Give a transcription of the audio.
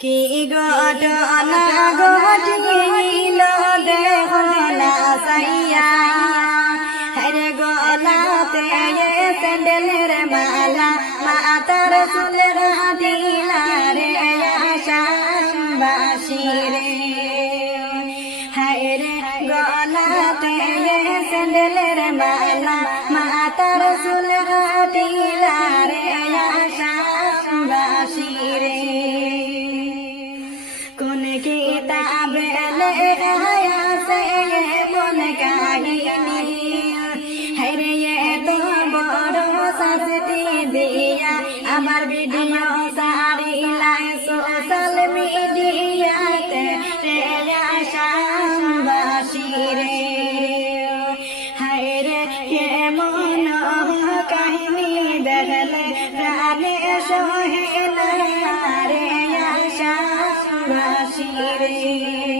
কি ঘটনা ঘটিল দেখো না সাইয়া হরে গলাতে স্যান্ডেলের মালা মাতার চুলের দিলা রে আশাবাসী রে হরে গলাতে স্যান্ডেলের মালা মাতার চুলের দিলা রে আশাবাসী রে কোন কিতাবে লেখা আছে মন কাহিনী হরে তো বড় শাস্তি দিয়া আমার ভিডিও ছাড়িলাই সোশ্যাল মিডিয়াতে রে আশাবাসী রে হরে কেমন কাহিনী দেখলে প্রাণে সহে না রে আশাবাসী রে।